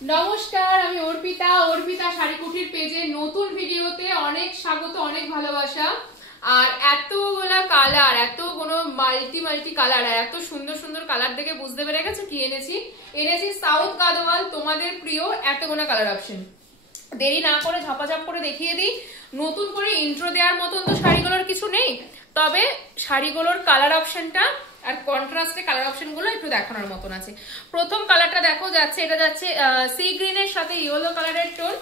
নমস্কার, আমি অর্পিতা। অর্পিতা শাড়ি কুঠির পেজে নতুন ভিডিওতে অনেক স্বাগত, অনেক ভালোবাসা। আর এতগুলা কালার, এতগুলো মাল্টি মাল্টি কালার, আর এত সুন্দর সুন্দর কালার দেখে বুঝতে পেরে গেছো কি এনেছি। এনেছি সাউথ গাদোয়াল, তোমাদের প্রিয় এতগুলো কালার অপশন। দেরি না করে ঝপাঝপ করে দেখিয়ে দিই। নতুন করে ইন্ট্রো দেওয়ার মতন তো শাড়িগুলোর কিছু নেই, তবে শাড়িগুলোর কালার অপশনটা আর কন্ট্রাস্টে কালার অপশন গুলো একটু দেখানোর মতন আছে। প্রথম কালারটা দেখো যাচ্ছে, এটা যাচ্ছে সি গ্রিনের সাথে ইয়েলো কালারের টোন।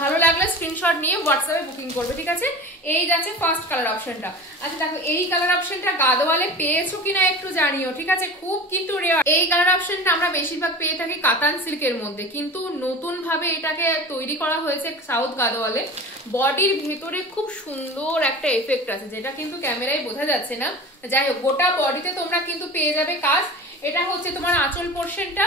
ভালো লাগলে স্ক্রিনশট নিয়ে হোয়াটসঅ্যাপে বুকিং করবে, ঠিক আছে। এই যাচ্ছে ফার্স্ট কালার অপশনটা। আচ্ছা দেখো, এই কালার অপশনটা গাদোয়ালে পেয়েছো কিনা একটু জানিও, ঠিক আছে। খুব কিন্তু রেয়ার। এই কালার অপশনটা আমরা বেশিরভাগ পেয়ে থাকি কাতান সিল্কের মধ্যে, কিন্তু নতুন ভাবে এটাকে তৈরি করা হয়েছে সাউথ গাদোয়ালে। বডির ভেতরে খুব সুন্দর একটা এফেক্ট আছে, যেটা কিন্তু ক্যামেরায় বোঝা যাচ্ছে না। যাই হোক, গোটা বডিতে তোমরা কিন্তু পেয়ে যাবে কাজ। এটা হচ্ছে তোমার আঁচল পোর্শনটা,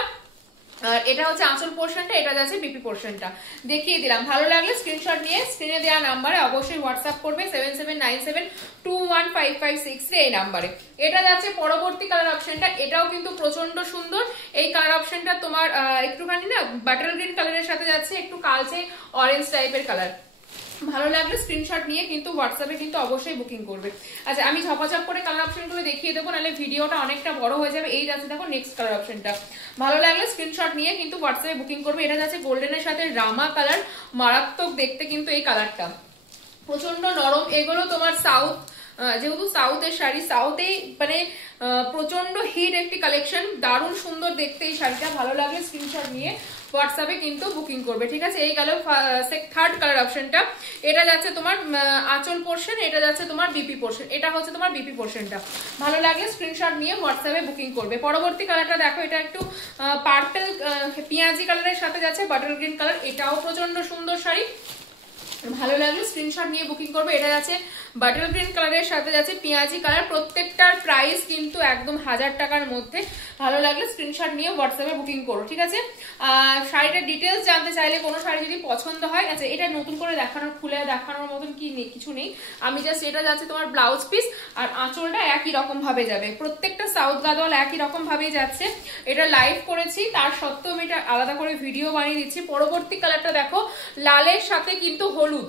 আর এটা হচ্ছে আঁচল পোর্শনটা, এটা যাচ্ছে বিপি পোর্শনটা। দেখিয়ে দিলাম। ভালো লাগলে স্ক্রিনশট নিয়ে স্ক্রিনে দেওয়া নাম্বারে অবশ্যই হোয়াটসঅ্যাপ করবে 7797215563 এই নাম্বারে। এটা যাচ্ছে পরবর্তী কালার অপশনটা। এটাও কিন্তু প্রচন্ড সুন্দর। এই কালার অপশনটা তোমার একটুখানি না বাটার গ্রিন কালারের সাথে যাচ্ছে, একটু কালচে অরেঞ্জ টাইপের কালার। ভালো লাগলে স্ক্রিনশট নিয়ে কিন্তু হোয়াটসঅ্যাপে কিন্তু অবশ্যই বুকিং করবে। আচ্ছা, আমি ঝপাঝপ করে কালার অপশনগুলো দেখিয়ে দেবো, নাহলে ভিডিওটা অনেকটা বড় হয়ে যাবে। এই যাচ্ছে দেখো নেক্সট কালার অপশনটা। ভালো লাগলে স্ক্রিনশট নিয়ে কিন্তু হোয়াটসঅ্যাপে বুকিং করবে। এটা যাচ্ছে গোল্ডেনের সাথে রামা কালার। মারাত্মক দেখতে কিন্তু এই কালারটা, প্রচন্ড নরম। এগুলো তোমার সাউথ, যেহেতু সাউথের শাড়ি, সাউথে মানে প্রচন্ড হিট একটি কালেকশন, দারুণ সুন্দর দেখতে এই শাড়িটা। ভালো লাগলে স্ক্রিনশট নিয়ে হোয়াটসঅ্যাপে কিন্তু বুকিং করবে, ঠিক আছে। এই গেল থার্ড কালার অপশনটা। এটা যাচ্ছে তোমার আঁচল পোর্শন, এটা যাচ্ছে তোমার বিপি পোর্শন। এটা হচ্ছে তোমার বিপি পোর্শনটা। ভালো লাগলে স্ক্রিনশট নিয়ে হোয়াটসঅ্যাপে বুকিং করবে। পরবর্তী কালারটা দেখো, এটা একটু পার্পল পেঁয়াজি কালারের সাথে যাচ্ছে বাটার গ্রিন কালার। এটাও প্রচন্ড সুন্দর শাড়ি। ভালো লাগলে স্ক্রিনশট নিয়ে বুকিং করবে। এটা যাচ্ছে বাটার গ্রিন কালারের সাথে যাচ্ছে পেঁয়াজি কালার। প্রত্যেকটার প্রাইস কিন্তু একদম 1000 টাকার মধ্যে। ভালো লাগলে স্ক্রিনশট নিয়ে হোয়াটসঅ্যাপে বুকিং করো, ঠিক আছে। শাড়িটার ডিটেলস জানতে চাইলে, কোনো শাড়ি যদি পছন্দ হয়, আচ্ছা এটা নতুন করে দেখানোর, খুলে দেখানোর মতন কি কিছু নেই। আমি জাস্ট, এটা যাচ্ছে তোমার ব্লাউজ পিস, আর আঁচলটা একই রকম ভাবে যাবে। প্রত্যেকটা সাউথ গাদোয়াল একই রকম ভাবেই যাচ্ছে। এটা লাইভ করেছি, তার সত্ত্বেও আমি এটা আলাদা করে ভিডিও বানিয়ে দিচ্ছি। পরবর্তী কালারটা দেখো, লালের সাথে কিন্তু হলুদ,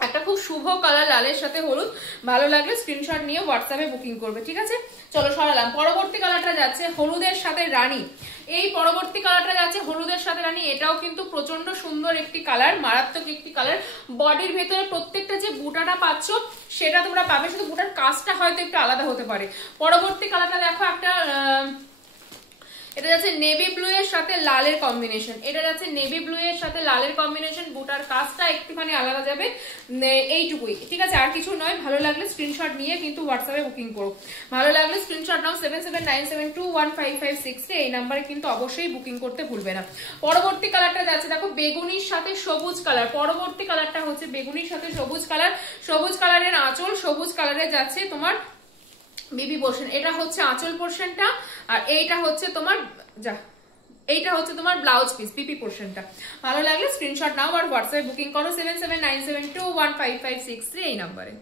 একটা খুব শুভ কালার, লালের সাথে হলুদ। ভালো লাগলে স্ক্রিনশট নিয়ে হোয়াটসঅ্যাপে বুকিং করবে, ঠিক আছে। চলো সরালাম। পরবর্তী কালারটা যাচ্ছে হলুদের সাথে রানী। এই পরবর্তী কালারটা যাচ্ছে হলুদের সাথে রানী। এটাও কিন্তু প্রচন্ড সুন্দর একটি কালার, মারাত্মক একটি কালার। বডির ভেতরে প্রত্যেকটা যে বুটাটা পাচ্ছ সেটা তোমরা পাবে, শুধু বুটার কাজটা হয়তো একটু আলাদা হতে পারে। পরবর্তী কালারটা দেখো, একটা এটা যাচ্ছে নেভি ব্লু এর সাথে লালের কম্বিনেশন। এটা যাচ্ছে নেভি ব্লু এর সাথে লালের কম্বিনেশন। বুটার কাজটা একটুখানি আলাদা যাবে, এইটুকুই, ঠিক আছে, আর কিছু নয়। ভালো লাগলে স্ক্রিনশট নিয়ে কিন্তু হোয়াটসঅ্যাপে বুকিং করো। ভালো লাগলে স্ক্রিনশট নাও 7797215563 এই নাম্বারে কিন্তু অবশ্যই বুকিং করতে ভুলবে না। পরবর্তী কালারটা যাচ্ছে দেখো বেগুনির সাথে সবুজ কালার। পরবর্তী কালারটা হচ্ছে বেগুনির সাথে সবুজ কালার। সবুজ কালারের আঁচল, সবুজ কালারে যাচ্ছে তোমার বিবি পোর্শন। এটা হচ্ছে আঁচল পোর্শনটা, আর এইটা হচ্ছে তোমার এইটা হচ্ছে তোমার ব্লাউজ পিস, বিপি পোর্শনটা। ভালো লাগলে স্ক্রিনশট নাও আর হোয়াটসঅ্যাপে বুকিং করো 7797215563 এই নাম্বারে।